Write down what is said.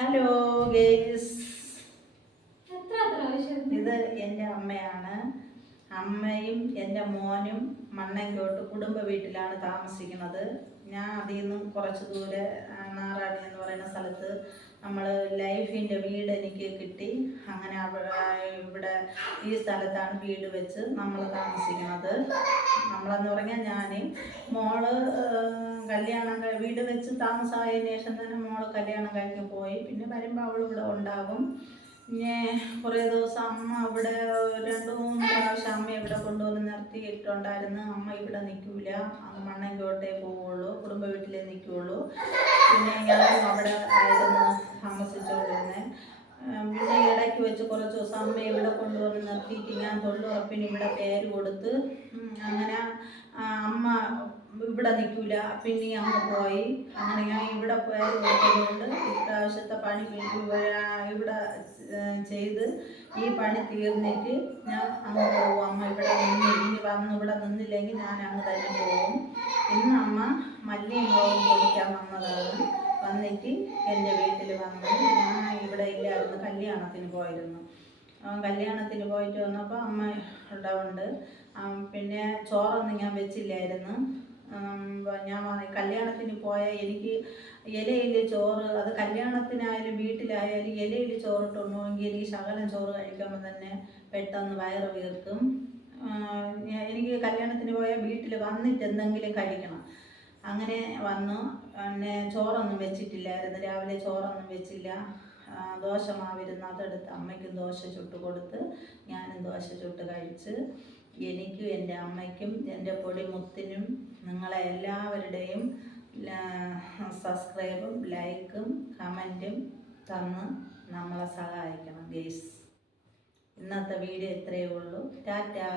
Hello guys, ഇത് എൻ്റെ അമ്മയാണ്. അമ്മയും എൻ്റെ മോനും മണ്ണങ്കോട്ട് കുടുംബ വീട്ടിലാണ് താമസിക്കുന്നത്. ഞാൻ അതിൽ നിന്നും കുറച്ച് ദൂരെ നാറാണി എന്ന് പറയുന്ന സ്ഥലത്ത് നമ്മൾ ലൈഫിൻ്റെ വീട് എനിക്ക് കിട്ടി. അങ്ങനെ ഇവിടെ ഈ സ്ഥലത്താണ് വീട് വെച്ച് നമ്മൾ താമസിക്കുന്നത്. നമ്മളെന്ന് പറഞ്ഞാൽ ഞാൻ മോള് വീട് വെച്ച് താമസമായതിനു ശേഷം തന്നെ മോള് കല്യാണം കഴിഞ്ഞ് പോയി. പിന്നെ വരുമ്പോൾ അവൾ ഇവിടെ ഉണ്ടാകും. പിന്നെ കുറേ ദിവസം അമ്മ ഇവിടെ 2-3 പ്രാവശ്യം അമ്മ ഇവിടെ കൊണ്ടുവന്ന് നിർത്തിയിട്ടുണ്ടായിരുന്നു. അമ്മ ഇവിടെ നിൽക്കില്ല, അങ്ങ് മണ്ണങ്കോട്ടേ പോവുള്ളൂ, കുടുംബ വീട്ടിലേ നിൽക്കുകയുള്ളൂ. പിന്നെ ഞാനും അവിടെ ആയിരുന്നു താമസിച്ചുകൊണ്ടിരുന്നത്. പിന്നെ ഇടയ്ക്ക് വെച്ച് കുറച്ച് ദിവസം അമ്മ ഇവിടെ കൊണ്ടുവന്ന് നിർത്തിയിട്ട് ഞാൻ തൊഴിലുറപ്പിന് ഇവിടെ പേര് കൊടുത്ത് അങ്ങനെ അമ്മ ഇവിടെ നിൽക്കില്ല, പിന്നെ അങ്ങ് പോയി. അങ്ങനെ ഞാൻ ഇവിടെ പേര് കൊടുത്തതുകൊണ്ട് ഇപ്രാവശ്യത്തെ പണി ഇവിടെ ചെയ്ത് ഈ പണി തീർന്നിട്ട് ഞാൻ അങ്ങ് പോകും. അമ്മ ഇവിടെ ഇവിടെ നിന്നില്ലെങ്കിൽ ഞാൻ അങ്ങ് തന്നെ പോകും. ഇന്ന് അമ്മ മല്ലിയും മുളകും പൊടിക്കാൻ വന്നതാണ്. വന്നിട്ട് എൻ്റെ വീട്ടിൽ വന്ന്, ഞാൻ ഇവിടെ ഇല്ലായിരുന്നു, കല്യാണത്തിന് പോയിരുന്നു. കല്യാണത്തിന് പോയിട്ട് വന്നപ്പോൾ അമ്മ ഇവിടെ ഉണ്ട്. പിന്നെ ചോറൊന്നും ഞാൻ വെച്ചില്ലായിരുന്നു. ഞാൻ കല്യാണത്തിന് പോയാൽ എനിക്ക് ഇലയിൽ ചോറ്, അത് കല്യാണത്തിനായാലും വീട്ടിലായാലും ഇലയിൽ ചോറിട്ടുണ്ടെങ്കിൽ എനിക്ക് ശകലം ചോറ് കഴിക്കുമ്പോൾ തന്നെ പെട്ടെന്ന് വയറ് വീർക്കും. എനിക്ക് കല്യാണത്തിന് പോയാൽ വീട്ടിൽ വന്നിട്ട് എന്തെങ്കിലും കഴിക്കണം. അങ്ങനെ വന്നു. പിന്നെ ചോറൊന്നും വെച്ചിട്ടില്ലായിരുന്നു, രാവിലെ ചോറൊന്നും വെച്ചില്ല. ദോശ മാവിരുന്ന് അതെടുത്ത് അമ്മയ്ക്കും ദോശ ചുട്ട് കൊടുത്ത് ഞാനും ദോശ ചുട്ട് കഴിച്ച്. എനിക്കും എൻ്റെ അമ്മയ്ക്കും എൻ്റെ പൊടിമുത്തിനും നിങ്ങളെ എല്ലാവരുടെയും സബ്സ്ക്രൈബും ലൈക്കും കമൻറ്റും തന്ന് നമ്മളെ സഹായിക്കണം ഗെയ്സ്. ഇന്നത്തെ വീഡിയോ ഇത്രയേ ഉള്ളൂ. ടാറ്റാ.